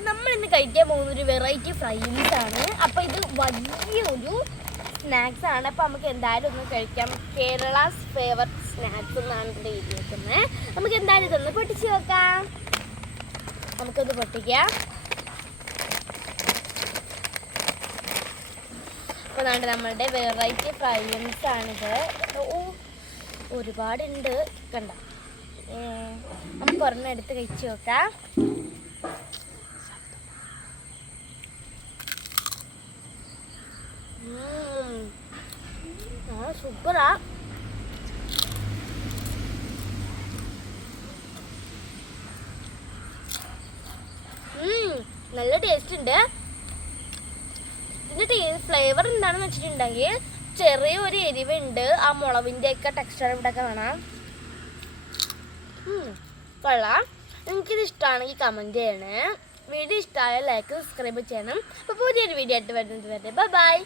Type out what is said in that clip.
അപ്പോൾ നമ്മൾ ഇന്ന് കഴിക്കാൻ പോകുന്ന ഒരു വെറൈറ്റി ഫ്രൈസ് ആണ്. അപ്പോൾ ഇത് വലിയൊരു സ്നാക്സ് ആണ്. അപ്പോൾ നമുക്ക് എന്തായാലും ഒന്ന് കഴിക്കാം. കേരളാസ് ഫേവറേറ്റ് സ്നാക്സ് എന്നാണ് ഇവിടെ എഴുതിയിരിക്കുന്നത്. നമുക്ക് എന്തായാലും ഇതൊന്ന് പൊട്ടിച്ച് വെക്കാം. നമുക്കൊന്ന് പൊട്ടിക്കാം. അപ്പോൾ അതാണ് നമ്മളുടെ വെറൈറ്റി ഫ്രൈസ് ആണിത്. ഒരുപാടുണ്ട് കണ്ട. നമുക്ക് ഒരെണ്ണം എടുത്ത് കഴിച്ച് നോക്കാം. സൂപ്പറാ. നല്ല ടേസ്റ്റ് ഉണ്ട്. ഇതിൻ്റെ ഫ്ലേവർ എന്താണെന്ന് വെച്ചിട്ടുണ്ടെങ്കിൽ ചെറിയൊരു എരിവുണ്ട്. ആ മുളകിൻ്റെ ഒക്കെ ടെക്സ്ചർ ഇവിടെ ഒക്കെ വേണം. കൊള്ളാം. എനിക്കിത് ഇഷ്ടമാണെങ്കിൽ കമൻറ്റ് ചെയ്യണേ. വീഡിയോ ഇഷ്ടമായ ലൈക്ക് സബ്സ്ക്രൈബ് ചെയ്യണം. അപ്പോൾ പുതിയൊരു വീഡിയോ ആയിട്ട് വരുന്നത് വരെ ബൈ.